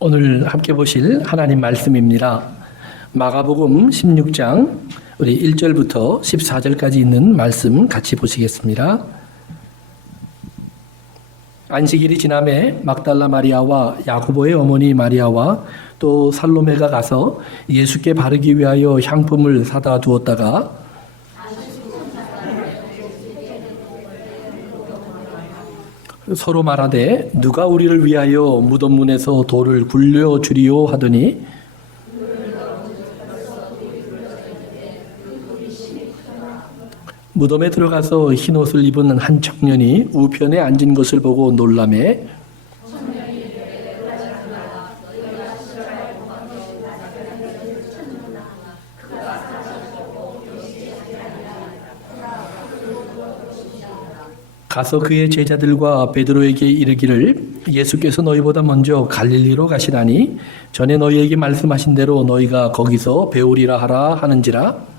오늘 함께 보실 하나님 말씀입니다. 마가복음 16장 우리 1절부터 14절까지 있는 말씀 같이 보시겠습니다. 안식일이 지남에 막달라 마리아와 야고보의 어머니 마리아와 또 살로메가 가서 예수께 바르기 위하여 향품을 사다 두었다가 서로 말하되 누가 우리를 위하여 무덤 문에서 돌을 굴려 주리요 하더니 무덤에 들어가서 흰 옷을 입은 한 청년이 우편에 앉은 것을 보고 놀라매 가서 그의 제자들과 베드로에게 이르기를 예수께서 너희보다 먼저 갈릴리로 가시나니 전에 너희에게 말씀하신 대로 너희가 거기서 배우리라 하라 하는지라.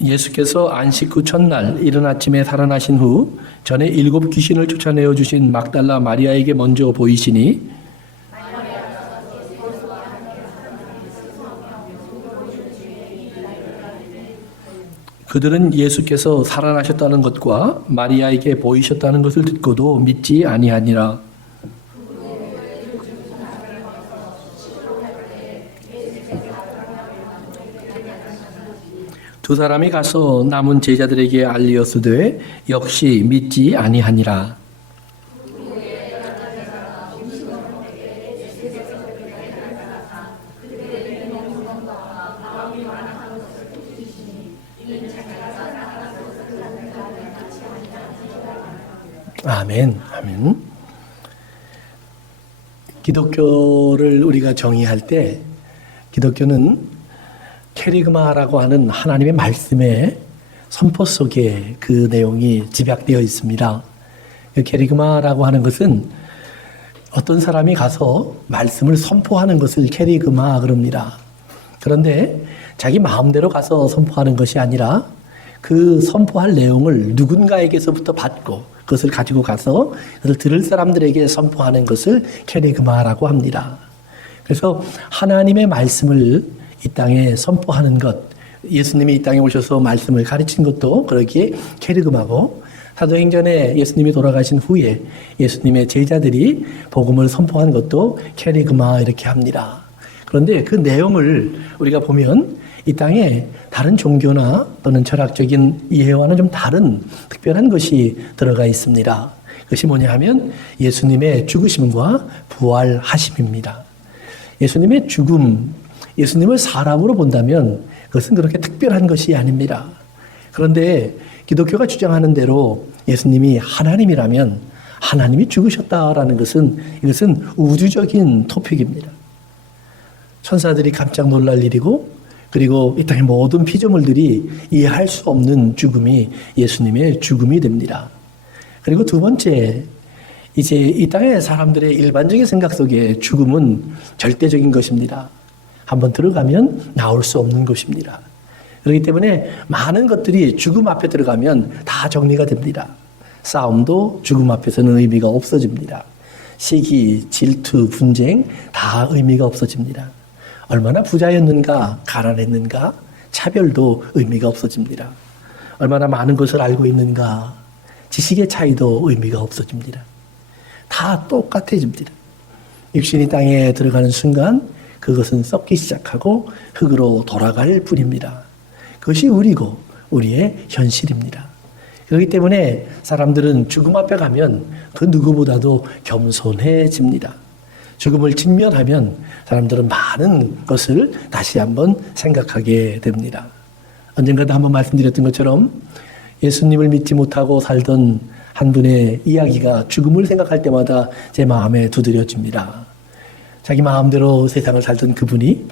예수께서 안식 후 첫날 이른 아침에 살아나신 후 전에 7 귀신을 쫓아내어 주신 막달라 마리아에게 먼저 보이시니 그들은 예수께서 살아나셨다는 것과 마리아에게 보이셨다는 것을 듣고도 믿지 아니하니라. 두 사람이 가서 남은 제자들에게 알리었으되 역시 믿지 아니하니라. 아멘, 아멘. 기독교를 우리가 정의할 때 기독교는 캐리그마라고 하는 하나님의 말씀의 선포 속에 그 내용이 집약되어 있습니다. 캐리그마라고 하는 것은 어떤 사람이 가서 말씀을 선포하는 것을 캐리그마 그럽니다. 그런데 자기 마음대로 가서 선포하는 것이 아니라 그 선포할 내용을 누군가에게서부터 받고 그것을 가지고 가서 그것을 들을 사람들에게 선포하는 것을 캐리그마라고 합니다. 그래서 하나님의 말씀을 이 땅에 선포하는 것, 예수님이 이 땅에 오셔서 말씀을 가르친 것도 그러기에 캐리그마고, 사도행전에 예수님이 돌아가신 후에 예수님의 제자들이 복음을 선포한 것도 캐리그마 이렇게 합니다. 그런데 그 내용을 우리가 보면 이 땅에 다른 종교나 또는 철학적인 이해와는 좀 다른 특별한 것이 들어가 있습니다. 그것이 뭐냐 하면 예수님의 죽으심과 부활하심입니다. 예수님의 죽음, 예수님을 사람으로 본다면 그것은 그렇게 특별한 것이 아닙니다. 그런데 기독교가 주장하는 대로 예수님이 하나님이라면 하나님이 죽으셨다라는 것은 이것은 우주적인 토픽입니다. 천사들이 깜짝 놀랄 일이고 그리고 이 땅의 모든 피조물들이 이해할 수 없는 죽음이 예수님의 죽음이 됩니다. 그리고 두 번째, 이제 이 땅의 사람들의 일반적인 생각 속에 죽음은 절대적인 것입니다. 한번 들어가면 나올 수 없는 것입니다. 그렇기 때문에 많은 것들이 죽음 앞에 들어가면 다 정리가 됩니다. 싸움도 죽음 앞에서는 의미가 없어집니다. 시기, 질투, 분쟁 다 의미가 없어집니다. 얼마나 부자였는가, 가난했는가, 차별도 의미가 없어집니다. 얼마나 많은 것을 알고 있는가, 지식의 차이도 의미가 없어집니다. 다 똑같아집니다. 육신이 땅에 들어가는 순간 그것은 썩기 시작하고 흙으로 돌아갈 뿐입니다. 그것이 우리고 우리의 현실입니다. 그렇기 때문에 사람들은 죽음 앞에 가면 그 누구보다도 겸손해집니다. 죽음을 직면하면 사람들은 많은 것을 다시 한번 생각하게 됩니다. 언젠가도 한번 말씀드렸던 것처럼 예수님을 믿지 못하고 살던 한 분의 이야기가 죽음을 생각할 때마다 제 마음에 두드려집니다. 자기 마음대로 세상을 살던 그분이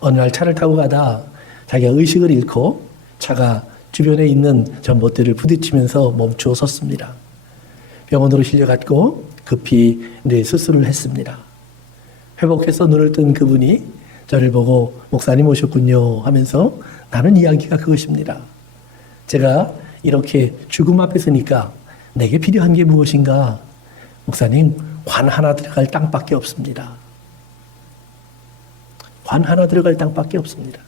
어느 날 차를 타고 가다 자기가 의식을 잃고 차가 주변에 있는 전봇대를 부딪히면서 멈추어 섰습니다. 병원으로 실려갔고 급히 뇌 수술을 했습니다. 회복해서 눈을 뜬 그분이 저를 보고 목사님 오셨군요 하면서 나눈 이야기가 그것입니다. 제가 이렇게 죽음 앞에 서니까 내게 필요한 게 무엇인가? 목사님, 관 하나 들어갈 땅밖에 없습니다. 관 하나 들어갈 땅밖에 없습니다.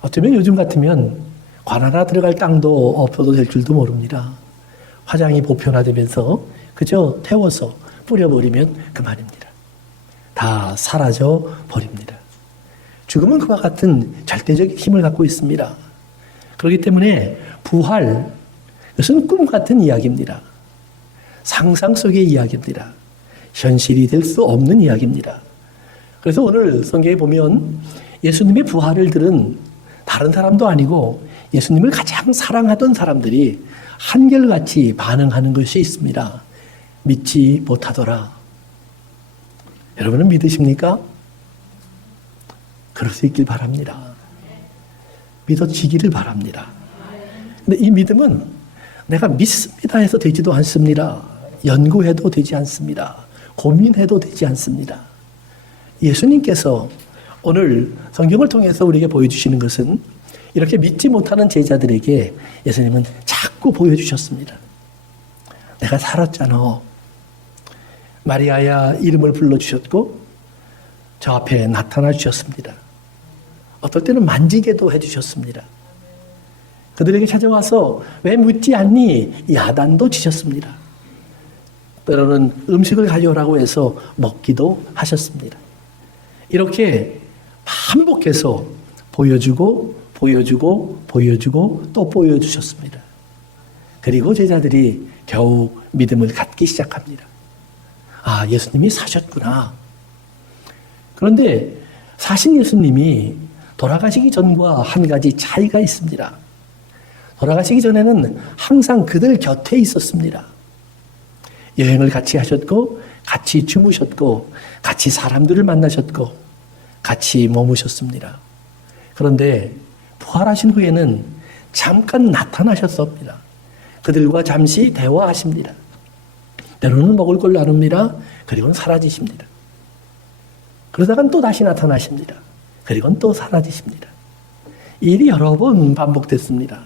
어쩌면 요즘 같으면 관 하나 들어갈 땅도 없어도 될 줄도 모릅니다. 화장이 보편화되면서 그저 태워서 뿌려버리면 그만입니다. 다 사라져 버립니다. 죽음은 그와 같은 절대적인 힘을 갖고 있습니다. 그렇기 때문에 부활, 이것은 꿈 같은 이야기입니다. 상상 속의 이야기입니다. 현실이 될 수 없는 이야기입니다. 그래서 오늘 성경에 보면 예수님의 부활을 들은 다른 사람도 아니고 예수님을 가장 사랑하던 사람들이 한결같이 반응하는 것이 있습니다. 믿지 못하더라. 여러분은 믿으십니까? 그럴 수 있길 바랍니다. 믿어지기를 바랍니다. 근데 이 믿음은 내가 믿습니다 해서 되지도 않습니다. 연구해도 되지 않습니다. 고민해도 되지 않습니다. 예수님께서 오늘 성경을 통해서 우리에게 보여주시는 것은 이렇게 믿지 못하는 제자들에게 예수님은 자꾸 보여주셨습니다. 내가 살았잖아. 마리아야 이름을 불러주셨고 저 앞에 나타나 주셨습니다. 어떨 때는 만지게도 해주셨습니다. 그들에게 찾아와서 왜 묻지 않니? 야단도 치셨습니다. 때로는 음식을 가져오라고 해서 먹기도 하셨습니다. 이렇게 반복해서 보여주고 또 보여주셨습니다. 그리고 제자들이 겨우 믿음을 갖기 시작합니다. 아, 예수님이 사셨구나. 그런데 사신 예수님이 돌아가시기 전과 한 가지 차이가 있습니다. 돌아가시기 전에는 항상 그들 곁에 있었습니다. 여행을 같이 하셨고, 같이 주무셨고, 같이 사람들을 만나셨고, 같이 머무셨습니다. 그런데 부활하신 후에는 잠깐 나타나셨습니다. 그들과 잠시 대화하십니다. 때로는 먹을 걸 나눕니다. 그리고는 사라지십니다. 그러다간 또 다시 나타나십니다. 그리고는 또 사라지십니다. 이 일이 여러 번 반복됐습니다.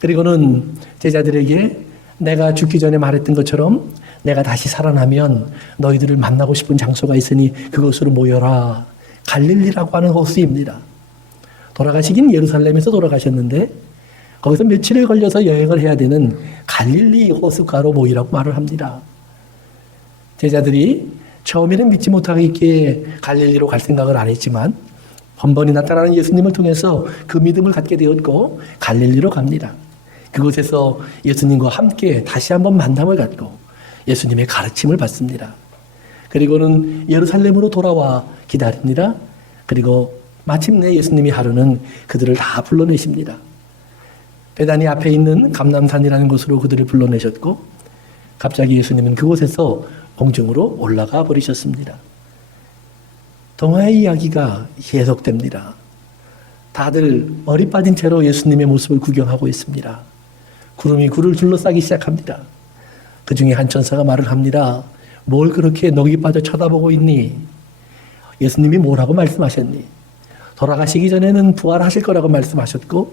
그리고는 제자들에게 내가 죽기 전에 말했던 것처럼 내가 다시 살아나면 너희들을 만나고 싶은 장소가 있으니 그곳으로 모여라. 갈릴리라고 하는 호수입니다. 돌아가시긴 예루살렘에서 돌아가셨는데 거기서 며칠을 걸려서 여행을 해야 되는 갈릴리 호숫가로 모이라고 말을 합니다. 제자들이 처음에는 믿지 못하기에 갈릴리로 갈 생각을 안 했지만 번번이 나타나는 예수님을 통해서 그 믿음을 갖게 되었고 갈릴리로 갑니다. 그곳에서 예수님과 함께 다시 한번 만남을 갖고 예수님의 가르침을 받습니다. 그리고는 예루살렘으로 돌아와 기다립니다. 그리고 마침내 예수님이 하루는 그들을 다 불러내십니다. 베다니 앞에 있는 감람산이라는 곳으로 그들을 불러내셨고 갑자기 예수님은 그곳에서 공중으로 올라가 버리셨습니다. 동화의 이야기가 계속됩니다. 다들 머리 빠진 채로 예수님의 모습을 구경하고 있습니다. 구름이 굴을 둘러싸기 시작합니다. 그 중에 한 천사가 말을 합니다. 뭘 그렇게 넋이 빠져 쳐다보고 있니? 예수님이 뭐라고 말씀하셨니? 돌아가시기 전에는 부활하실 거라고 말씀하셨고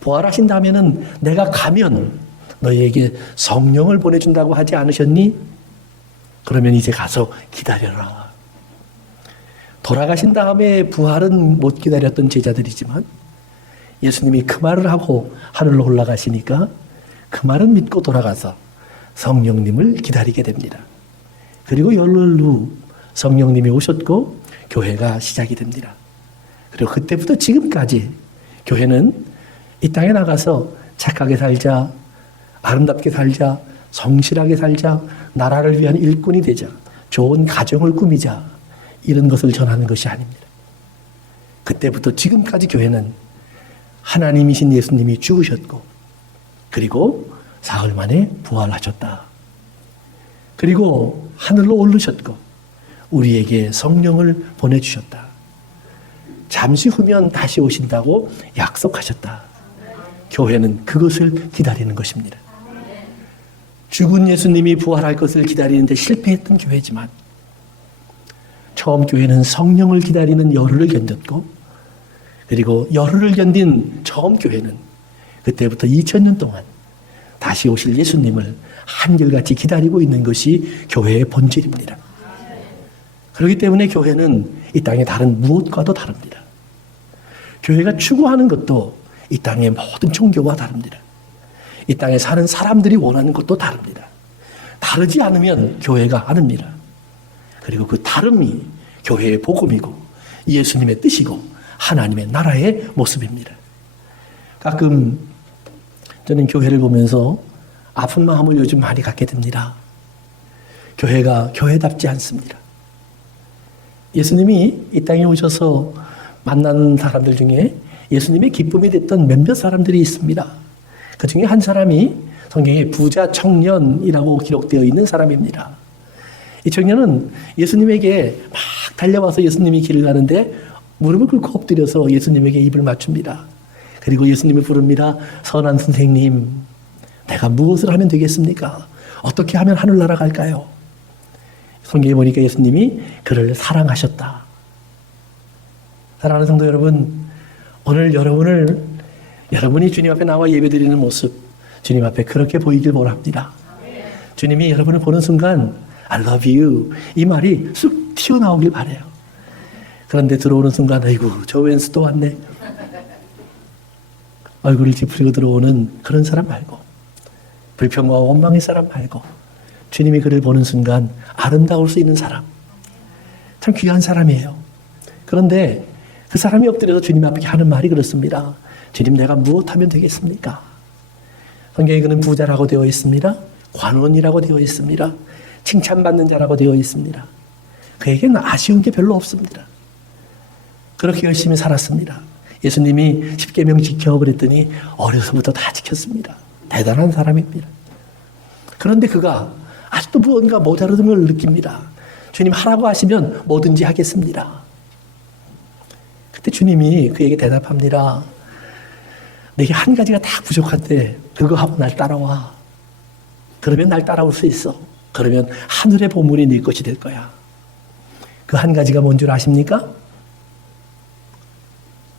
부활하신 다음에는 내가 가면 너희에게 성령을 보내준다고 하지 않으셨니? 그러면 이제 가서 기다려라. 돌아가신 다음에 부활은 못 기다렸던 제자들이지만 예수님이 그 말을 하고 하늘로 올라가시니까 그 말은 믿고 돌아가서 성령님을 기다리게 됩니다. 그리고 열흘 후 성령님이 오셨고 교회가 시작이 됩니다. 그리고 그때부터 지금까지 교회는 이 땅에 나가서 착하게 살자, 아름답게 살자, 성실하게 살자, 나라를 위한 일꾼이 되자, 좋은 가정을 꾸미자 이런 것을 전하는 것이 아닙니다. 그때부터 지금까지 교회는 하나님이신 예수님이 죽으셨고 그리고 사흘 만에 부활하셨다. 그리고 하늘로 오르셨고 우리에게 성령을 보내주셨다. 잠시 후면 다시 오신다고 약속하셨다. 교회는 그것을 기다리는 것입니다. 죽은 예수님이 부활할 것을 기다리는데 실패했던 교회지만 처음 교회는 성령을 기다리는 열흘을 견뎠고 그리고 열흘을 견딘 처음 교회는 그때부터 2000년 동안 다시 오실 예수님을 한결같이 기다리고 있는 것이 교회의 본질입니다. 그렇기 때문에 교회는 이 땅의 다른 무엇과도 다릅니다. 교회가 추구하는 것도 이 땅의 모든 종교와 다릅니다. 이 땅에 사는 사람들이 원하는 것도 다릅니다. 다르지 않으면 교회가 아닙니다. 그리고 그 다름이 교회의 복음이고 예수님의 뜻이고 하나님의 나라의 모습입니다. 가끔 저는 교회를 보면서 아픈 마음을 요즘 많이 갖게 됩니다. 교회가 교회답지 않습니다. 예수님이 이 땅에 오셔서 만난 사람들 중에 예수님의 기쁨이 됐던 몇몇 사람들이 있습니다. 그 중에 한 사람이 성경에 부자 청년이라고 기록되어 있는 사람입니다. 이 청년은 예수님에게 막 달려와서 예수님이 길을 가는데 무릎을 꿇고 엎드려서 예수님에게 입을 맞춥니다. 그리고 예수님을 부릅니다. 선한 선생님, 내가 무엇을 하면 되겠습니까? 어떻게 하면 하늘나라 갈까요? 성경에 보니까 예수님이 그를 사랑하셨다. 사랑하는 성도 여러분, 오늘 여러분이 주님 앞에 나와 예배드리는 모습, 주님 앞에 그렇게 보이길 원합니다. 주님이 여러분을 보는 순간 I love you 이 말이 쑥 튀어나오길 바라요. 그런데 들어오는 순간 아이고 저 웬수 또 왔네. 얼굴을 찌푸리고 들어오는 그런 사람 말고, 불평과 원망의 사람 말고, 주님이 그를 보는 순간 아름다울 수 있는 사람, 참 귀한 사람이에요. 그런데 그 사람이 엎드려서 주님 앞에 하는 말이 그렇습니다. 주님, 내가 무엇하면 되겠습니까? 성경에 그는 부자라고 되어 있습니다. 관원이라고 되어 있습니다. 칭찬받는 자라고 되어 있습니다. 그에게는 아쉬운 게 별로 없습니다. 그렇게 열심히 살았습니다. 예수님이 십계명 지켜 그랬더니 어려서부터 다 지켰습니다. 대단한 사람입니다. 그런데 그가 아직도 무언가 모자라는 걸 느낍니다. 주님 하라고 하시면 뭐든지 하겠습니다. 그때 주님이 그에게 대답합니다. 내게 한 가지가 다 부족한데 그거 하고 날 따라와. 그러면 날 따라올 수 있어. 그러면 하늘의 보물이 네 것이 될 거야. 그 한 가지가 뭔 줄 아십니까?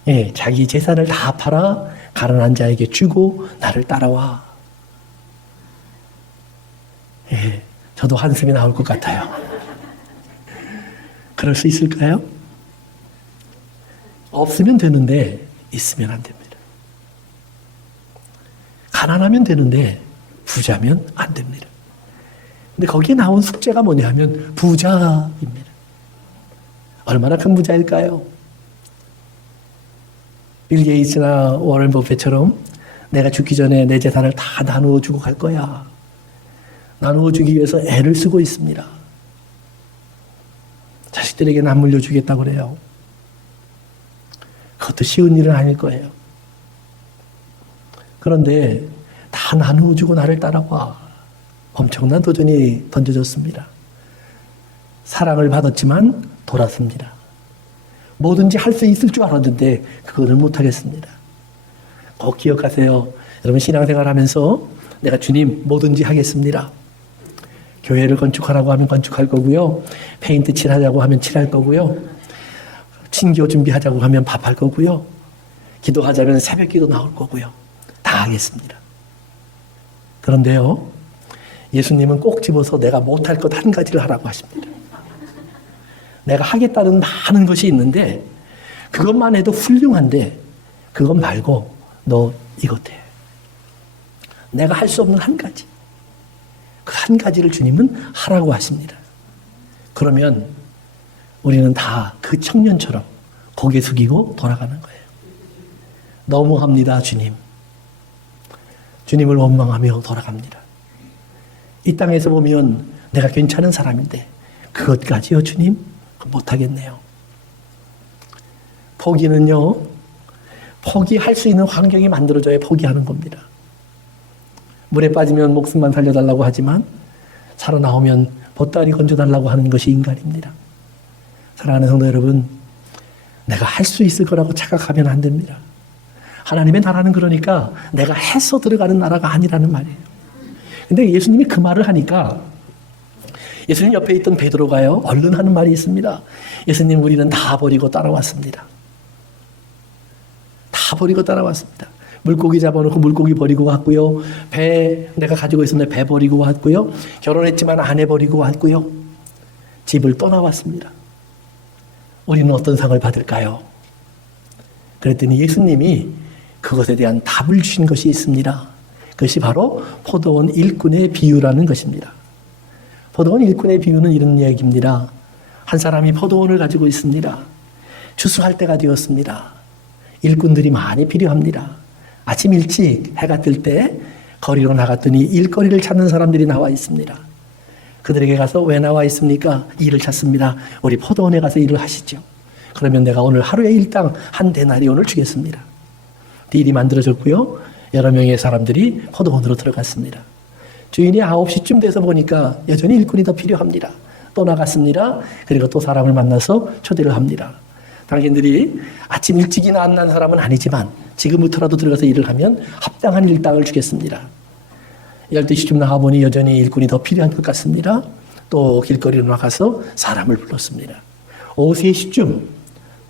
예, 자기 재산을 다 팔아 가난한 자에게 주고 나를 따라와. 예, 저도 한숨이 나올 것 같아요. 그럴 수 있을까요? 없으면 되는데 있으면 안 됩니다. 가난하면 되는데 부자면 안 됩니다. 근데 거기에 나온 숙제가 뭐냐면 부자입니다. 얼마나 큰 부자일까요? 빌 게이츠나 워런 버핏처럼 내가 죽기 전에 내 재산을 다 나누어 주고 갈 거야. 나누어 주기 위해서 애를 쓰고 있습니다. 자식들에게는 안 물려주겠다고 그래요. 그것도 쉬운 일은 아닐 거예요. 그런데 다 나누어 주고 나를 따라와. 엄청난 도전이 던져졌습니다. 사랑을 받았지만 돌았습니다. 뭐든지 할 수 있을 줄 알았는데 그거는 못하겠습니다. 꼭 기억하세요. 여러분 신앙생활 하면서 내가 주님 뭐든지 하겠습니다. 교회를 건축하라고 하면 건축할 거고요. 페인트 칠하자고 하면 칠할 거고요. 친교 준비하자고 하면 밥할 거고요. 기도하자면 새벽기도 나올 거고요. 다 하겠습니다. 그런데요, 예수님은 꼭 집어서 내가 못할 것 한 가지를 하라고 하십니다. 내가 하겠다는 많은 것이 있는데 그것만 해도 훌륭한데 그것 말고 너 이것 해. 내가 할 수 없는 한 가지. 그 한 가지를 주님은 하라고 하십니다. 그러면 우리는 다 그 청년처럼 고개 숙이고 돌아가는 거예요. 너무합니다, 주님. 주님을 원망하며 돌아갑니다. 이 땅에서 보면 내가 괜찮은 사람인데 그것까지요, 주님? 못하겠네요. 포기는요, 포기할 수 있는 환경이 만들어져야 포기하는 겁니다. 물에 빠지면 목숨만 살려달라고 하지만 살아나오면 보따리 건져달라고 하는 것이 인간입니다. 사랑하는 성도 여러분, 내가 할 수 있을 거라고 착각하면 안 됩니다. 하나님의 나라는 그러니까 내가 해서 들어가는 나라가 아니라는 말이에요. 근데 예수님이 그 말을 하니까 예수님 옆에 있던 베드로가요, 얼른 하는 말이 있습니다. 예수님, 우리는 다 버리고 따라왔습니다. 다 버리고 따라왔습니다. 물고기 잡아놓고 물고기 버리고 왔고요. 배 내가 가지고 있었는데 배 버리고 왔고요. 결혼했지만 아내 버리고 왔고요. 집을 떠나왔습니다. 우리는 어떤 상을 받을까요? 그랬더니 예수님이 그것에 대한 답을 주신 것이 있습니다. 그것이 바로 포도원 일꾼의 비유라는 것입니다. 포도원 일꾼의 비유는 이런 얘기입니다. 한 사람이 포도원을 가지고 있습니다. 추수할 때가 되었습니다. 일꾼들이 많이 필요합니다. 아침 일찍 해가 뜰 때 거리로 나갔더니 일거리를 찾는 사람들이 나와 있습니다. 그들에게 가서 왜 나와 있습니까? 일을 찾습니다. 우리 포도원에 가서 일을 하시죠. 그러면 내가 오늘 하루의 일당 한 데나리온을 주겠습니다. 딜이 만들어졌고요. 여러 명의 사람들이 포도원으로 들어갔습니다. 주인이 9시쯤 돼서 보니까 여전히 일꾼이 더 필요합니다. 또 나갔습니다. 그리고 또 사람을 만나서 초대를 합니다. 당신들이 아침 일찍이나 안 난 사람은 아니지만 지금부터라도 들어가서 일을 하면 합당한 일당을 주겠습니다. 12시쯤 나가보니 여전히 일꾼이 더 필요한 것 같습니다. 또 길거리로 나가서 사람을 불렀습니다. 오후 3시쯤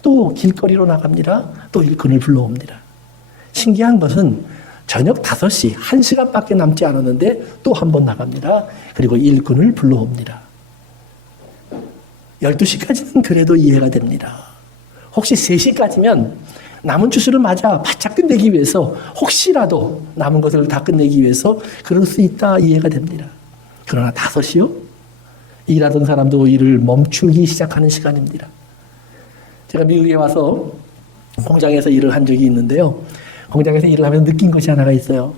또 길거리로 나갑니다. 또 일꾼을 불러옵니다. 신기한 것은 저녁 5시, 1시간밖에 남지 않았는데 또 한 번 나갑니다. 그리고 일꾼을 불러옵니다. 12시까지는 그래도 이해가 됩니다. 혹시 3시까지면 남은 추수를 맞아 바짝 끝내기 위해서 혹시라도 남은 것을 다 끝내기 위해서 그럴 수 있다 이해가 됩니다. 그러나 5시요? 일하던 사람도 일을 멈추기 시작하는 시간입니다. 제가 미국에 와서 공장에서 일을 한 적이 있는데요. 공장에서 일을 하면서 느낀 것이 하나가 있어요.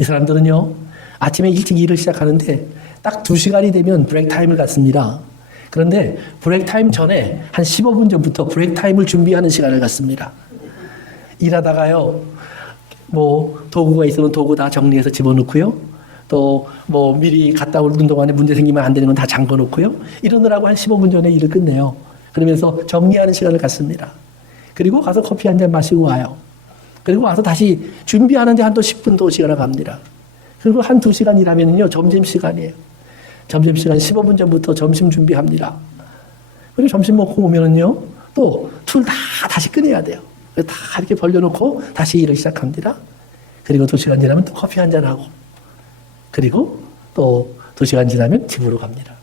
이 사람들은요, 아침에 일찍 일을 시작하는데 딱 2시간이 되면 브레이크 타임을 갖습니다. 그런데 브레이크 타임 전에 한 15분 전부터 브레이크 타임을 준비하는 시간을 갖습니다. 일하다가요, 도구가 있으면 도구 다 정리해서 집어넣고요. 또 미리 갔다 오는 동안에 문제 생기면 안 되는 건 다 잠궈 놓고요. 이러느라고 한 15분 전에 일을 끝내요. 그러면서 정리하는 시간을 갖습니다. 그리고 가서 커피 한 잔 마시고 와요. 그리고 와서 다시 준비하는데 한 또 10분 더 시간을 갑니다. 그리고 한 2시간 일하면요, 점심시간이에요. 점심시간 15분 전부터 점심 준비합니다. 그리고 점심 먹고 오면은요, 또 툴 다 다시 꺼내야 돼요. 다 이렇게 벌려놓고 다시 일을 시작합니다. 그리고 2시간 지나면 또 커피 한 잔하고, 그리고 또 2시간 지나면 집으로 갑니다.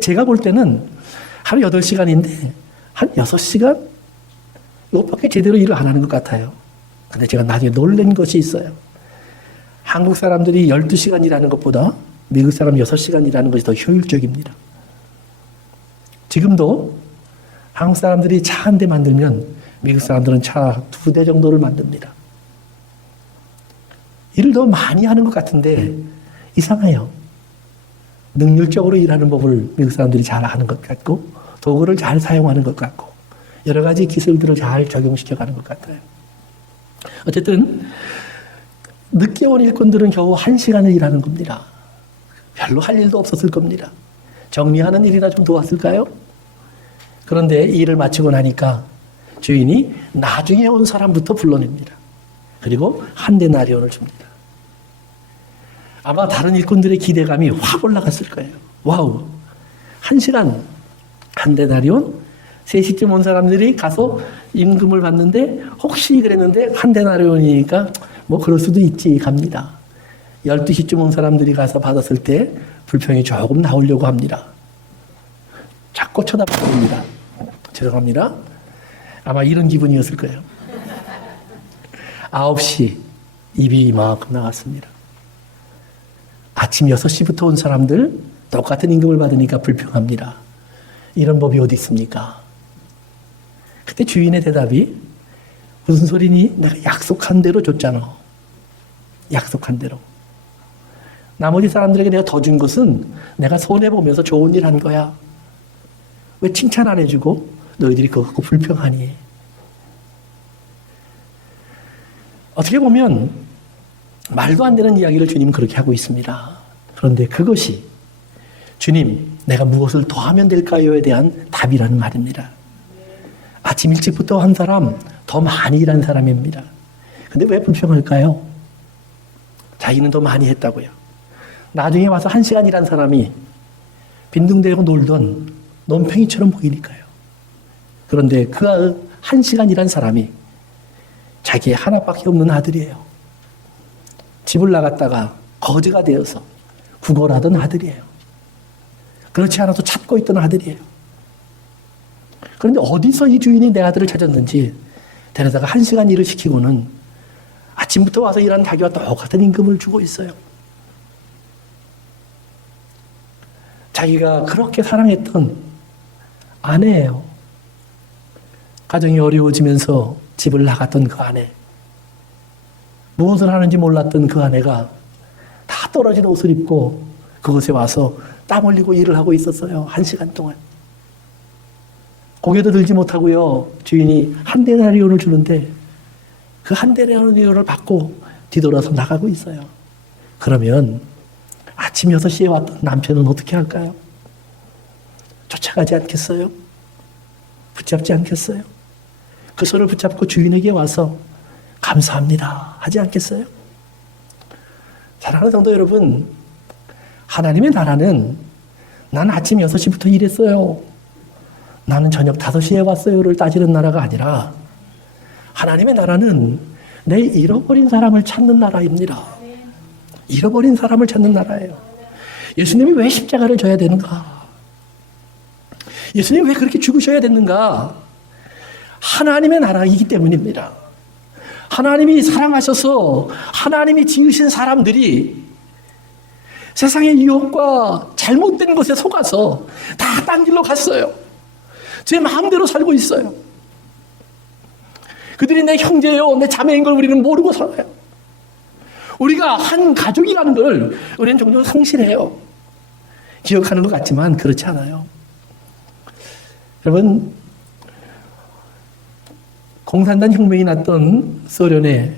제가 볼 때는 하루 8시간인데 한 6시간? 이것밖에 제대로 일을 안 하는 것 같아요. 근데 제가 나중에 놀란 것이 있어요. 한국 사람들이 12시간 일하는 것보다 미국 사람 6시간 일하는 것이 더 효율적입니다. 지금도 한국 사람들이 차 한 대 만들면 미국 사람들은 차 2대 정도를 만듭니다. 일을 더 많이 하는 것 같은데 이상해요. 능률적으로 일하는 법을 미국 사람들이 잘 아는 것 같고 도구를 잘 사용하는 것 같고 여러 가지 기술들을 잘 적용시켜가는 것 같아요. 어쨌든 늦게 온 일꾼들은 겨우 1시간을 일하는 겁니다. 별로 할 일도 없었을 겁니다. 정리하는 일이나 좀 도왔을까요? 그런데 일을 마치고 나니까 주인이 나중에 온 사람부터 불러냅니다. 그리고 한 데나리온을 줍니다. 아마 다른 일꾼들의 기대감이 확 올라갔을 거예요. 와우, 1시간 한 데나리온? 3시쯤 온 사람들이 가서 임금을 받는데 혹시 그랬는데 한 데나리온이니까 그럴 수도 있지 갑니다. 12시쯤 온 사람들이 가서 받았을 때 불평이 조금 나오려고 합니다. 자꾸 쳐다봅니다. 죄송합니다. 아마 이런 기분이었을 거예요. 9시 입이 이만큼 나왔습니다. 아침 6시부터 온 사람들 똑같은 임금을 받으니까 불평합니다. 이런 법이 어디 있습니까? 그때 주인의 대답이 무슨 소리니? 내가 약속한 대로 줬잖아. 약속한 대로. 나머지 사람들에게 내가 더 준 것은 내가 손해보면서 좋은 일 한 거야. 왜 칭찬 안 해주고 너희들이 그거 갖고 불평하니? 어떻게 보면 말도 안 되는 이야기를 주님은 그렇게 하고 있습니다. 그런데 그것이 주님, 내가 무엇을 더 하면 될까요에 대한 답이라는 말입니다. 아침 일찍부터 한 사람, 더 많이 일한 사람입니다. 근데 왜 불평할까요? 자기는 더 많이 했다고요. 나중에 와서 1시간 일한 사람이 빈둥대고 놀던 논팽이처럼 보이니까요. 그런데 그 1시간 일한 사람이 자기 하나밖에 없는 아들이에요. 집을 나갔다가 거지가 되어서 구걸하던 아들이에요. 그렇지 않아도 찾고 있던 아들이에요. 그런데 어디서 이 주인이 내 아들을 찾았는지 데려다가 1시간 일을 시키고는 아침부터 와서 일하는 자기와 똑같은 임금을 주고 있어요. 자기가 그렇게 사랑했던 아내예요. 가정이 어려워지면서 집을 나갔던 그 아내. 무엇을 하는지 몰랐던 그 아내가 다 떨어진 옷을 입고 그곳에 와서 땀 흘리고 일을 하고 있었어요. 1시간 동안. 고개도 들지 못하고요. 주인이 한 데나리온을 주는데 그 한 데나리온을 받고 뒤돌아서 나가고 있어요. 그러면 아침 6시에 왔던 남편은 어떻게 할까요? 쫓아가지 않겠어요? 붙잡지 않겠어요? 그 손을 붙잡고 주인에게 와서 감사합니다 하지 않겠어요? 사랑하는 성도 여러분, 하나님의 나라는 난 아침 6시부터 일했어요, 나는 저녁 5시에 왔어요를 따지는 나라가 아니라 하나님의 나라는 내 잃어버린 사람을 찾는 나라입니다. 잃어버린 사람을 찾는 나라예요. 예수님이 왜 십자가를 져야 되는가? 예수님이 왜 그렇게 죽으셔야 됐는가? 하나님의 나라이기 때문입니다. 하나님이 사랑하셔서 하나님이 지으신 사람들이 세상의 유혹과 잘못된 것에 속아서 다 딴 길로 갔어요. 제 마음대로 살고 있어요. 그들이 내 형제요, 내 자매인 걸 우리는 모르고 살아요. 우리가 한 가족이라는 걸 우리는 종종 상실해요. 기억하는 것 같지만 그렇지 않아요. 여러분, 공산당 혁명이 났던 소련의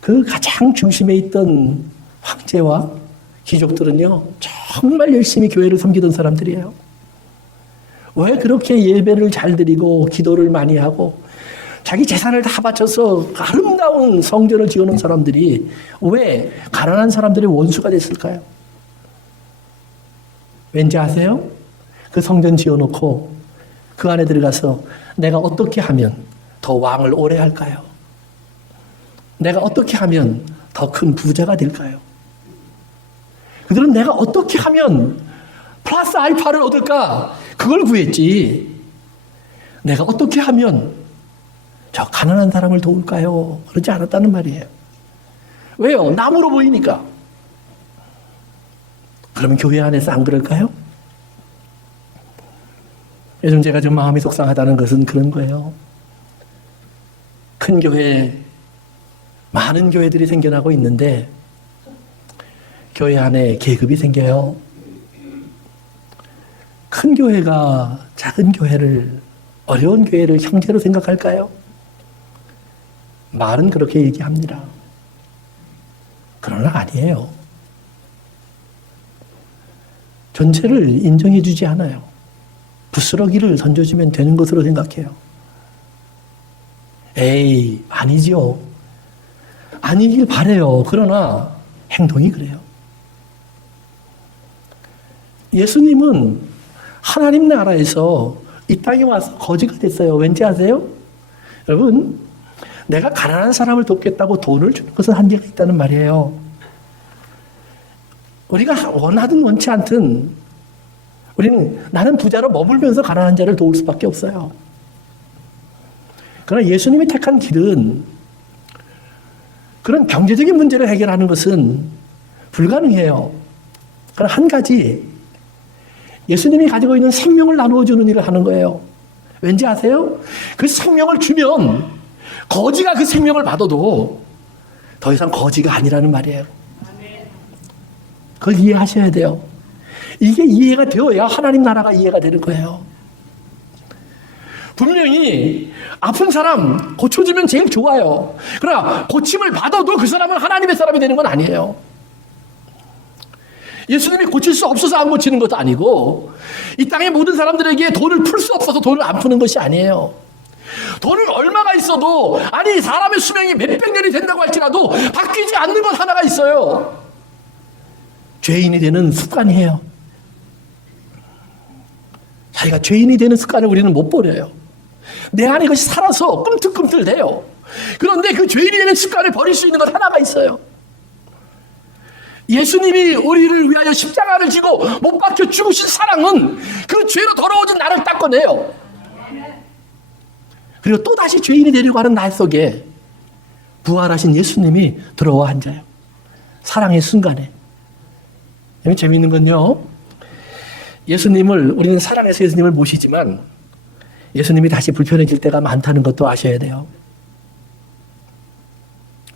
그 가장 중심에 있던 황제와 귀족들은요, 정말 열심히 교회를 섬기던 사람들이에요. 왜 그렇게 예배를 잘 드리고 기도를 많이 하고 자기 재산을 다 바쳐서 아름다운 성전을 지어놓은 사람들이 왜 가난한 사람들의 원수가 됐을까요? 왠지 아세요? 그 성전 지어놓고 그 안에 들어가서 내가 어떻게 하면 더 왕을 오래 할까요? 내가 어떻게 하면 더 큰 부자가 될까요? 그들은 내가 어떻게 하면 플러스 알파를 얻을까? 그걸 구했지. 내가 어떻게 하면 저 가난한 사람을 도울까요? 그러지 않았다는 말이에요. 왜요? 남으로 보이니까. 그러면 교회 안에서 안 그럴까요? 요즘 제가 좀 마음이 속상하다는 것은 그런 거예요. 큰 교회, 많은 교회들이 생겨나고 있는데 교회 안에 계급이 생겨요. 큰 교회가 작은 교회를, 어려운 교회를 형제로 생각할까요? 말은 그렇게 얘기합니다. 그러나 아니에요. 전체를 인정해 주지 않아요. 부스러기를 던져주면 되는 것으로 생각해요. 에이, 아니지요. 아니길 바래요. 그러나 행동이 그래요. 예수님은 하나님 나라에서 이 땅에 와서 거지가 됐어요. 왠지 아세요? 여러분, 내가 가난한 사람을 돕겠다고 돈을 주는 것은 한계가 있다는 말이에요. 우리가 원하든 원치 않든 우리는 나는 부자로 머물면서 가난한 자를 도울 수밖에 없어요. 그러나 예수님이 택한 길은 그런 경제적인 문제를 해결하는 것은 불가능해요. 그러나 한 가지, 예수님이 가지고 있는 생명을 나누어 주는 일을 하는 거예요. 왠지 아세요? 그 생명을 주면 거지가 그 생명을 받아도 더 이상 거지가 아니라는 말이에요. 그걸 이해하셔야 돼요. 이게 이해가 되어야 하나님 나라가 이해가 되는 거예요. 분명히 아픈 사람 고쳐주면 제일 좋아요. 그러나 고침을 받아도 그 사람은 하나님의 사람이 되는 건 아니에요. 예수님이 고칠 수 없어서 안 고치는 것도 아니고 이 땅의 모든 사람들에게 돈을 풀 수 없어서 돈을 안 푸는 것이 아니에요. 돈은 얼마가 있어도, 아니 사람의 수명이 몇백 년이 된다고 할지라도 바뀌지 않는 것 하나가 있어요. 죄인이 되는 습관이에요. 자기가 죄인이 되는 습관을 우리는 못 버려요. 내 안에 그것이 살아서 꿈틀꿈틀 대요. 그런데 그 죄인이 되는 습관을 버릴 수 있는 것 하나가 있어요. 예수님이 우리를 위하여 십자가를 지고 못 박혀 죽으신 사랑은 그 죄로 더러워진 나를 닦아내요. 그리고 또다시 죄인이 되려고 하는 날 속에 부활하신 예수님이 들어와 앉아요. 사랑의 순간에. 재미있는 건요, 예수님을, 우리는 사랑해서 예수님을 모시지만 예수님이 다시 불편해질 때가 많다는 것도 아셔야 돼요.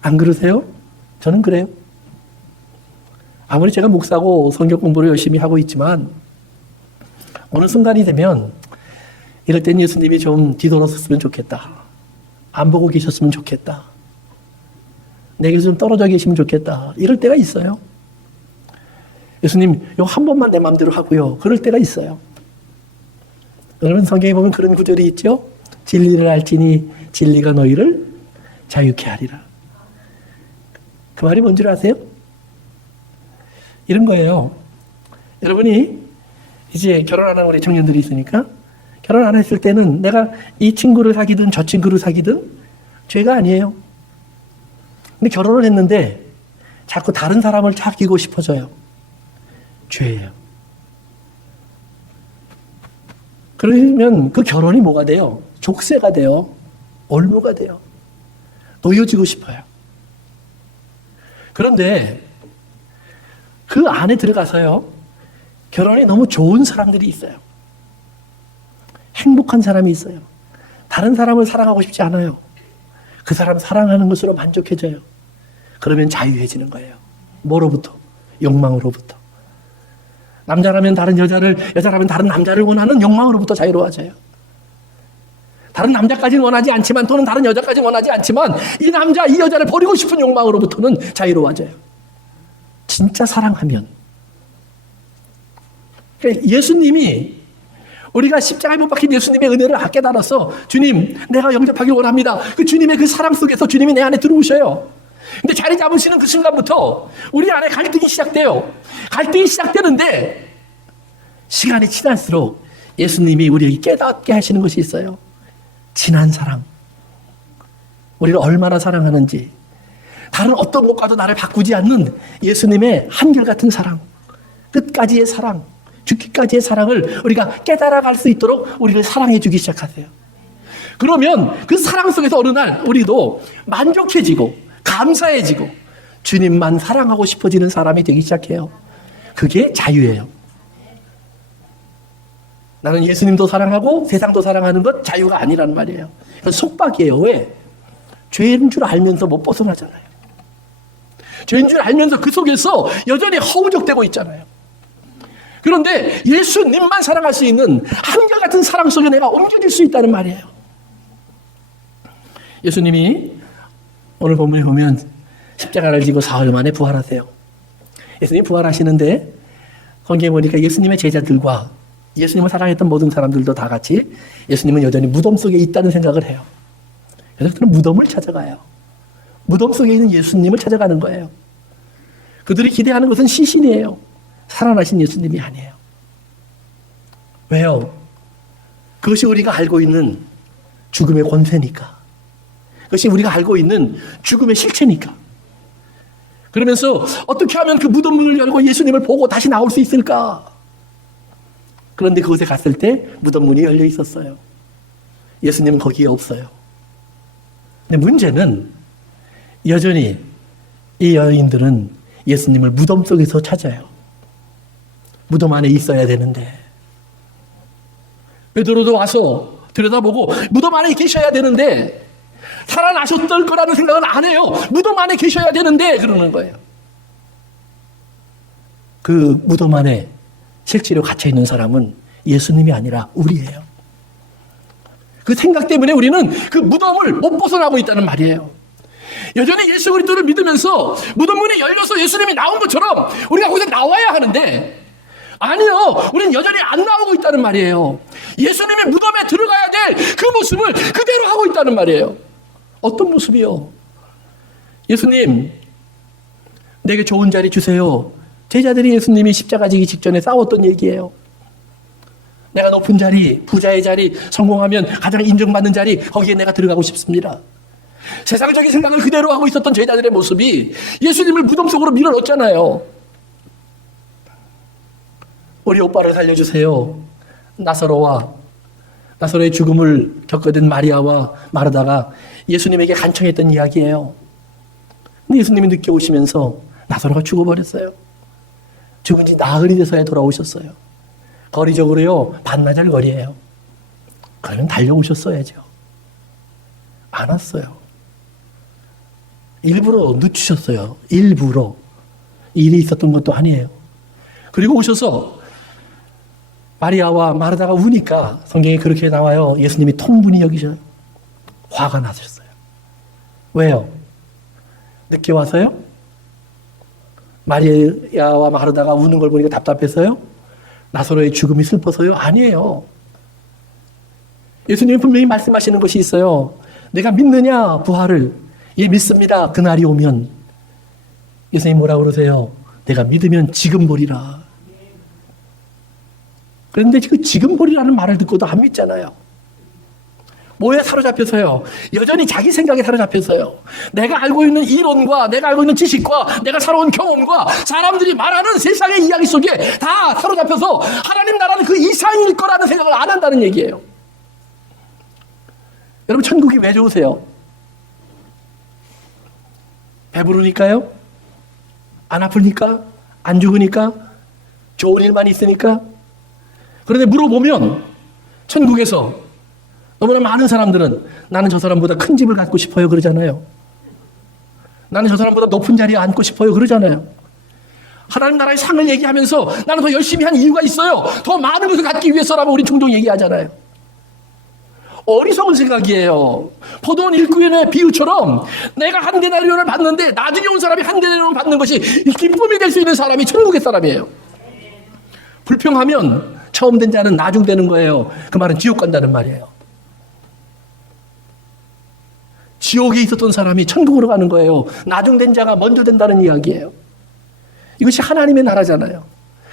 안 그러세요? 저는 그래요. 아무리 제가 목사고 성경 공부를 열심히 하고 있지만 어느 순간이 되면 이럴 땐 예수님이 좀 뒤돌아섰으면 좋겠다. 안 보고 계셨으면 좋겠다. 내게서 좀 떨어져 계시면 좋겠다. 이럴 때가 있어요. 예수님, 요 한 번만 내 마음대로 하고요. 그럴 때가 있어요. 여러분, 성경에 보면 그런 구절이 있죠? 진리를 알지니 진리가 너희를 자유케 하리라. 그 말이 뭔지 아세요? 이런 거예요. 여러분이 이제 결혼하는 우리 청년들이 있으니까 결혼 안 했을 때는 내가 이 친구를 사귀든 저 친구를 사귀든 죄가 아니에요. 근데 결혼을 했는데 자꾸 다른 사람을 사귀고 싶어져요. 죄예요. 그러면 그 결혼이 뭐가 돼요? 족쇄가 돼요. 올무가 돼요. 놓여지고 싶어요. 그런데 그 안에 들어가서요, 결혼이 너무 좋은 사람들이 있어요. 행복한 사람이 있어요. 다른 사람을 사랑하고 싶지 않아요. 그 사람 사랑하는 것으로 만족해져요. 그러면 자유해지는 거예요. 뭐로부터? 욕망으로부터. 남자라면 다른 여자를, 여자라면 다른 남자를 원하는 욕망으로부터 자유로워져요. 다른 남자까지는 원하지 않지만, 또는 다른 여자까지는 원하지 않지만 이 남자, 이 여자를 버리고 싶은 욕망으로부터는 자유로워져요. 진짜 사랑하면. 예수님이, 우리가 십자가에 못 박힌 예수님의 은혜를 깨달아서 주님, 내가 영접하길 원합니다. 그 주님의 그 사랑 속에서 주님이 내 안에 들어오셔요. 근데 자리 잡으시는 그 순간부터 우리 안에 갈등이 시작돼요. 갈등이 시작되는데 시간이 지날수록 예수님이 우리에게 깨닫게 하시는 것이 있어요. 진한 사랑. 우리를 얼마나 사랑하는지, 다른 어떤 것과도 나를 바꾸지 않는 예수님의 한결같은 사랑, 끝까지의 사랑, 죽기까지의 사랑을 우리가 깨달아갈 수 있도록 우리를 사랑해 주기 시작하세요. 그러면 그 사랑 속에서 어느 날 우리도 만족해지고 감사해지고 주님만 사랑하고 싶어지는 사람이 되기 시작해요. 그게 자유예요. 나는 예수님도 사랑하고 세상도 사랑하는 것 자유가 아니라는 말이에요. 그건 속박이에요. 왜? 죄인 줄 알면서 못 벗어나잖아요. 죄인 줄 알면서 그 속에서 여전히 허우적대고 있잖아요. 그런데 예수님만 사랑할 수 있는 한결같은 사랑 속에 내가 옮겨질 수 있다는 말이에요. 예수님이 오늘 본문에 보면 십자가를 지고 사흘 만에 부활하세요. 예수님이 부활하시는데 성경에 보니까 예수님의 제자들과 예수님을 사랑했던 모든 사람들도 다 같이 예수님은 여전히 무덤 속에 있다는 생각을 해요. 그래서 그들은 무덤을 찾아가요. 무덤 속에 있는 예수님을 찾아가는 거예요. 그들이 기대하는 것은 시신이에요. 살아나신 예수님이 아니에요. 왜요? 그것이 우리가 알고 있는 죽음의 권세니까. 그것이 우리가 알고 있는 죽음의 실체니까. 그러면서 어떻게 하면 그 무덤 문을 열고 예수님을 보고 다시 나올 수 있을까? 그런데 그곳에 갔을 때 무덤 문이 열려 있었어요. 예수님은 거기에 없어요. 근데 문제는 여전히 이 여인들은 예수님을 무덤 속에서 찾아요. 무덤 안에 있어야 되는데. 베드로도 와서 들여다보고 무덤 안에 계셔야 되는데, 살아나셨을 거라는 생각은 안 해요. 무덤 안에 계셔야 되는데 그러는 거예요. 그 무덤 안에 실제로 갇혀있는 사람은 예수님이 아니라 우리예요. 그 생각 때문에 우리는 그 무덤을 못 벗어나고 있다는 말이에요. 여전히 예수 그리스도를 믿으면서 무덤 문이 열려서 예수님이 나온 것처럼 우리가 거기서 나와야 하는데, 아니요, 우리는 여전히 안 나오고 있다는 말이에요. 예수님이 무덤에 들어가야 될 그 모습을 그대로 하고 있다는 말이에요. 어떤 모습이요? 예수님, 내게 좋은 자리 주세요. 제자들이 예수님이 십자가 지기 직전에 싸웠던 얘기예요. 내가 높은 자리, 부자의 자리, 성공하면 가장 인정받는 자리, 거기에 내가 들어가고 싶습니다. 세상적인 생각을 그대로 하고 있었던 제자들의 모습이 예수님을 무덤 속으로 밀어넣었잖아요. 우리 오빠를 살려주세요. 나사로의 죽음을 겪어든 마리아와 마르다가 예수님에게 간청했던 이야기예요. 근데 예수님이 늦게 오시면서 나사로가 죽어버렸어요. 죽은 지 나흘이 돼서야 돌아오셨어요. 거리적으로요, 반나절 거리예요. 그러면 달려오셨어야죠. 안 왔어요. 일부러 늦추셨어요. 일부러. 일이 있었던 것도 아니에요. 그리고 오셔서 마리아와 마르다가 우니까 성경에 그렇게 나와요. 예수님이 통분히 여기셔요. 화가 나셨어요. 왜요? 늦게 와서요? 마리아와 마르다가 우는 걸 보니까 답답해서요? 나사로의 죽음이 슬퍼서요? 아니에요. 예수님이 분명히 말씀하시는 것이 있어요. 내가 믿느냐 부활을? 예, 믿습니다. 그날이 오면. 예수님 뭐라고 그러세요? 내가 믿으면 지금 보리라. 그런데 그 지금 보리라는 말을 듣고도 안 믿잖아요. 뭐에 사로잡혀서요? 여전히 자기 생각에 사로잡혀서요. 내가 알고 있는 이론과 내가 알고 있는 지식과 내가 살아온 경험과 사람들이 말하는 세상의 이야기 속에 다 사로잡혀서 하나님 나라는 그 이상일 거라는 생각을 안 한다는 얘기예요. 여러분, 천국이 왜 좋으세요? 배부르니까요? 안 아프니까? 안 죽으니까? 좋은 일만 있으니까? 그런데 물어보면 천국에서 너무나 많은 사람들은 나는 저 사람보다 큰 집을 갖고 싶어요 그러잖아요. 나는 저 사람보다 높은 자리에 앉고 싶어요 그러잖아요. 하나님 나라의 상을 얘기하면서 나는 더 열심히 한 이유가 있어요. 더 많은 것을 갖기 위해서라고 우리 종종 얘기하잖아요. 어리석은 생각이에요. 포도원 일꾼의 비유처럼 내가 한 데나리온을 받는데 나중에 온 사람이 한 데나리온을 받는 것이 기쁨이 될 수 있는 사람이 천국의 사람이에요. 불평하면 처음 된 자는 나중 되는 거예요. 그 말은 지옥 간다는 말이에요. 지옥에 있었던 사람이 천국으로 가는 거예요. 나중 된 자가 먼저 된다는 이야기예요. 이것이 하나님의 나라잖아요.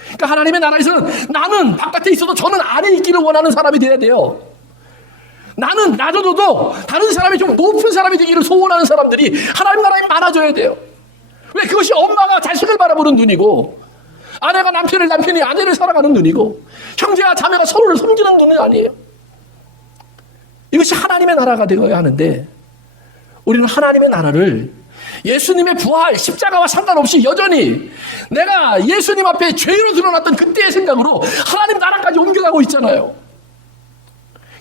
그러니까 하나님의 나라에서는 나는 바깥에 있어도 저는 안에 있기를 원하는 사람이 돼야 돼요. 나는 나조도 다른 사람이 좀 높은 사람이 되기를 소원하는 사람들이 하나님 나라에 많아져야 돼요. 왜? 그것이 엄마가 자식을 바라보는 눈이고 아내가 남편이 아내를 살아가는 눈이고 형제와 자매가 서로를 섬기는 눈이 아니에요. 이것이 하나님의 나라가 되어야 하는데 우리는 하나님의 나라를 예수님의 부활, 십자가와 상관없이 여전히 내가 예수님 앞에 죄로 드러났던 그때의 생각으로 하나님 나라까지 옮겨가고 있잖아요.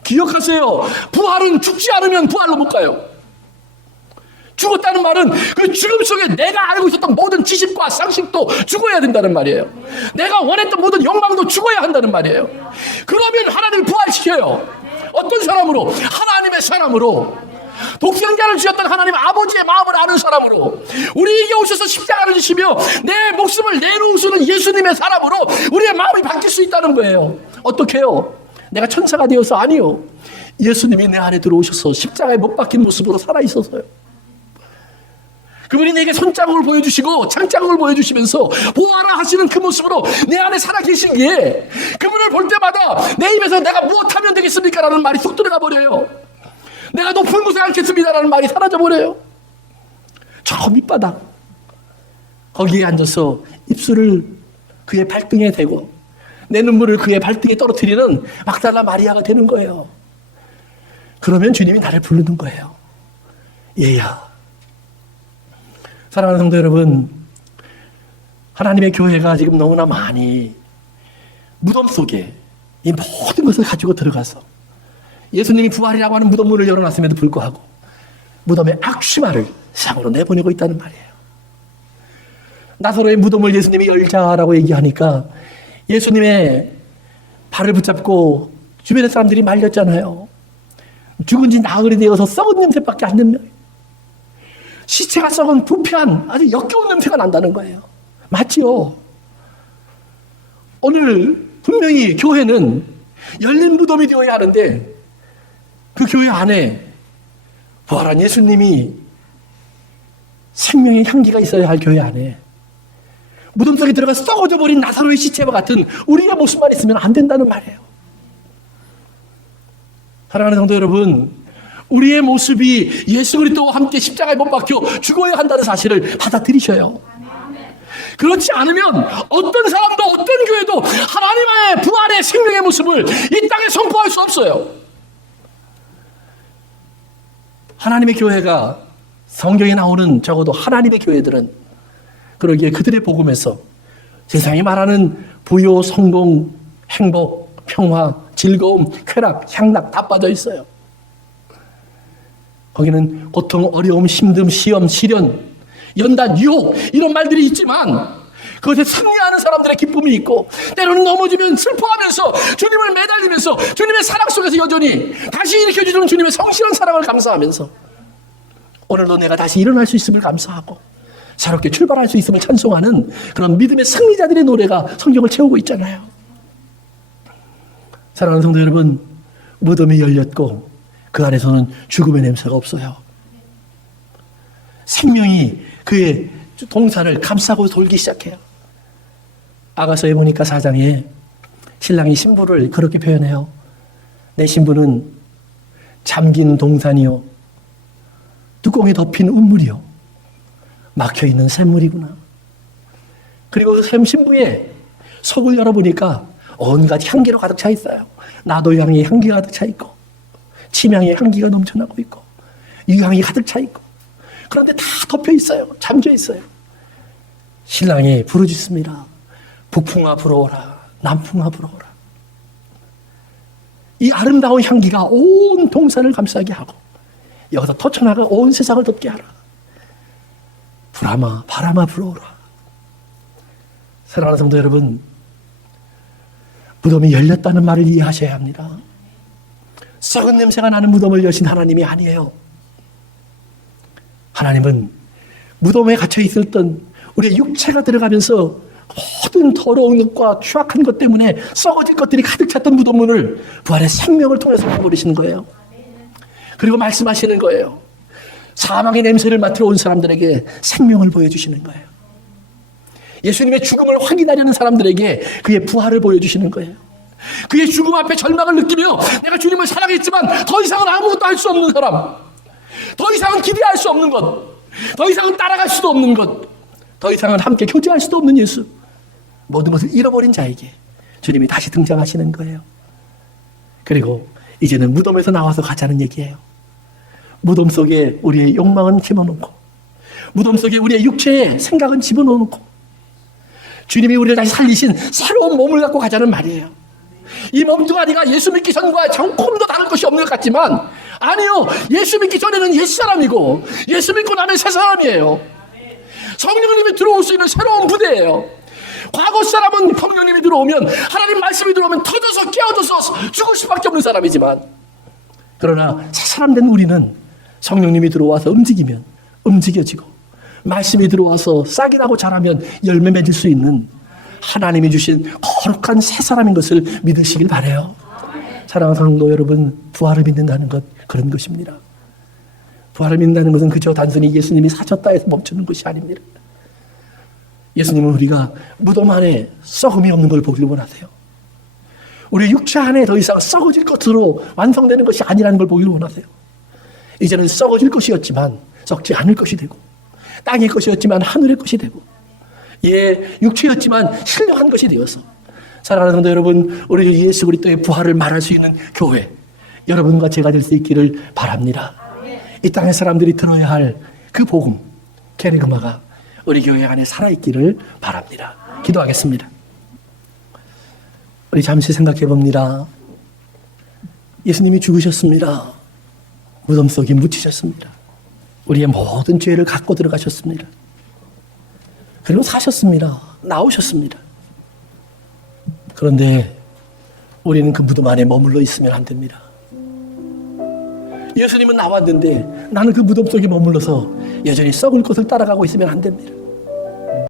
기억하세요. 부활은 죽지 않으면 부활로 못 가요. 죽었다는 말은 그 죽음 속에 내가 알고 있었던 모든 지식과 상식도 죽어야 된다는 말이에요. 내가 원했던 모든 영광도 죽어야 한다는 말이에요. 그러면 하나님을 부활시켜요. 어떤 사람으로? 하나님의 사람으로. 독생자를 주셨던 하나님 아버지의 마음을 아는 사람으로 우리에게 오셔서 십자가를 지시며 내 목숨을 내놓으시는 예수님의 사람으로 우리의 마음이 바뀔 수 있다는 거예요. 어떻게 해요? 내가 천사가 되어서 아니요. 예수님이 내 안에 들어오셔서 십자가에 못 박힌 모습으로 살아있어서요. 그분이 내게 손자국을 보여주시고 창자국을 보여주시면서 보아라 하시는 그 모습으로 내 안에 살아계시기에 그분을 볼 때마다 내 입에서 내가 무엇하면 되겠습니까? 라는 말이 쏙 들어가 버려요. 내가 높은 곳에 앉겠습니다라는 말이 사라져버려요. 저 밑바닥 거기에 앉아서 입술을 그의 발등에 대고 내 눈물을 그의 발등에 떨어뜨리는 막달라 마리아가 되는 거예요. 그러면 주님이 나를 부르는 거예요. 얘야. 사랑하는 성도 여러분, 하나님의 교회가 지금 너무나 많이 무덤 속에 이 모든 것을 가지고 들어가서 예수님이 부활이라고 하는 무덤문을 열어놨음에도 불구하고 무덤의 악취마를 세상으로 내보내고 있다는 말이에요. 나사로의 무덤을 예수님이 열자라고 얘기하니까 예수님의 발을 붙잡고 주변의 사람들이 말렸잖아요. 죽은 지 나흘이 되어서 썩은 냄새밖에 안 납니다. 시체가 썩은 부패한 아주 역겨운 냄새가 난다는 거예요. 맞지요? 오늘 분명히 교회는 열린 무덤이 되어야 하는데 그 교회 안에 부활한 예수님이 생명의 향기가 있어야 할 교회 안에 무덤 속에 들어가 썩어져 버린 나사로의 시체와 같은 우리의 모습만 있으면 안 된다는 말이에요. 사랑하는 성도 여러분, 우리의 모습이 예수 그리스도와 함께 십자가에 못 박혀 죽어야 한다는 사실을 받아들이셔요. 그렇지 않으면 어떤 사람도 어떤 교회도 하나님의 부활의 생명의 모습을 이 땅에 선포할 수 없어요. 하나님의 교회가 성경에 나오는 적어도 하나님의 교회들은 그러기에 그들의 복음에서 세상이 말하는 부요, 성공, 행복, 평화, 즐거움, 쾌락, 향락 다 빠져 있어요. 거기는 고통, 어려움, 힘듦, 시험, 시련, 연단, 유혹 이런 말들이 있지만 그것에 승리하는 사람들의 기쁨이 있고 때로는 넘어지면 슬퍼하면서 주님을 매달리면서 주님의 사랑 속에서 여전히 다시 일으켜주는 주님의 성실한 사랑을 감사하면서 오늘도 내가 다시 일어날 수 있음을 감사하고 새롭게 출발할 수 있음을 찬송하는 그런 믿음의 승리자들의 노래가 성경을 채우고 있잖아요. 사랑하는 성도 여러분, 무덤이 열렸고 그 안에서는 죽음의 냄새가 없어요. 생명이 그의 동산을 감싸고 돌기 시작해요. 아가서에 보니까 4장에 신랑이 신부를 그렇게 표현해요. 내 신부는 잠긴 동산이요, 뚜껑에 덮인 운물이요, 막혀있는 샘물이구나. 그리고 그 신부의 속을 열어보니까 온갖 향기로 가득 차 있어요. 나도향의 향기가 가득 차 있고 침향의 향기가 넘쳐나고 있고 유향이 가득 차 있고 그런데 다 덮여 있어요. 잠겨 있어요. 신랑이 부르짖습니다. 북풍아 불어오라, 남풍아 불어오라. 이 아름다운 향기가 온 동산을 감싸게 하고 여기서 터쳐나가 온 세상을 덮게 하라. 불아마, 바람아 불어오라. 사랑하는 성도 여러분, 무덤이 열렸다는 말을 이해하셔야 합니다. 썩은 냄새가 나는 무덤을 여신 하나님이 아니에요. 하나님은 무덤에 갇혀 있었던 우리의 육체가 들어가면서 모든 더러운 것과 추악한 것 때문에 썩어질 것들이 가득 찼던 무덤문을 부활의 생명을 통해서 열어버리시는 거예요. 그리고 말씀하시는 거예요. 사망의 냄새를 맡으러 온 사람들에게 생명을 보여주시는 거예요. 예수님의 죽음을 확인하려는 사람들에게 그의 부활을 보여주시는 거예요. 그의 죽음 앞에 절망을 느끼며 내가 주님을 사랑했지만 더 이상은 아무것도 할 수 없는 사람, 더 이상은 기대할 수 없는 것, 더 이상은 따라갈 수도 없는 것, 더 이상은 함께 교제할 수도 없는 예수, 모든 것을 잃어버린 자에게 주님이 다시 등장하시는 거예요. 그리고 이제는 무덤에서 나와서 가자는 얘기예요. 무덤 속에 우리의 욕망은 집어넣고 무덤 속에 우리의 육체의 생각은 집어넣고 주님이 우리를 다시 살리신 새로운 몸을 갖고 가자는 말이에요. 이 몸뚱아리가 예수 믿기 전과 조금도 다를 것이 없는 것 같지만 아니요, 예수 믿기 전에는 옛사람이고 예수 믿고 나면 새사람이에요. 성령님이 들어올 수 있는 새로운 부대예요. 과거 사람은 성령님이 들어오면, 하나님 말씀이 들어오면 터져서 깨어져서 죽을 수밖에 없는 사람이지만, 그러나 새사람 된 우리는 성령님이 들어와서 움직이면 움직여지고 말씀이 들어와서 싹이 나고 자라면 열매 맺을 수 있는 하나님이 주신 거룩한 새 사람인 것을 믿으시길 바라요. 사랑하는 성도 여러분, 부활을 믿는다는 것, 그런 것입니다. 부활을 믿는다는 것은 그저 단순히 예수님이 사셨다 해서 멈추는 것이 아닙니다. 예수님은 우리가 무덤 안에 썩음이 없는 걸 보기를 원하세요. 우리 육체 안에 더 이상 썩어질 것으로 완성되는 것이 아니라는 걸 보기를 원하세요. 이제는 썩어질 것이었지만 썩지 않을 것이 되고, 땅의 것이었지만 하늘의 것이 되고, 육체였지만 신령한 것이 되어서, 사랑하는 성도 여러분, 우리 예수 그리스도의 부활을 말할 수 있는 교회, 여러분과 제가 될 수 있기를 바랍니다. 이 땅의 사람들이 들어야 할 그 복음, 케리그마가 우리 교회 안에 살아있기를 바랍니다. 기도하겠습니다. 우리 잠시 생각해 봅니다. 예수님이 죽으셨습니다. 무덤 속에 묻히셨습니다. 우리의 모든 죄를 갖고 들어가셨습니다. 그리고 사셨습니다. 나오셨습니다. 그런데 우리는 그 무덤 안에 머물러 있으면 안 됩니다. 예수님은 나왔는데 나는 그 무덤 속에 머물러서 여전히 썩을 것을 따라가고 있으면 안 됩니다.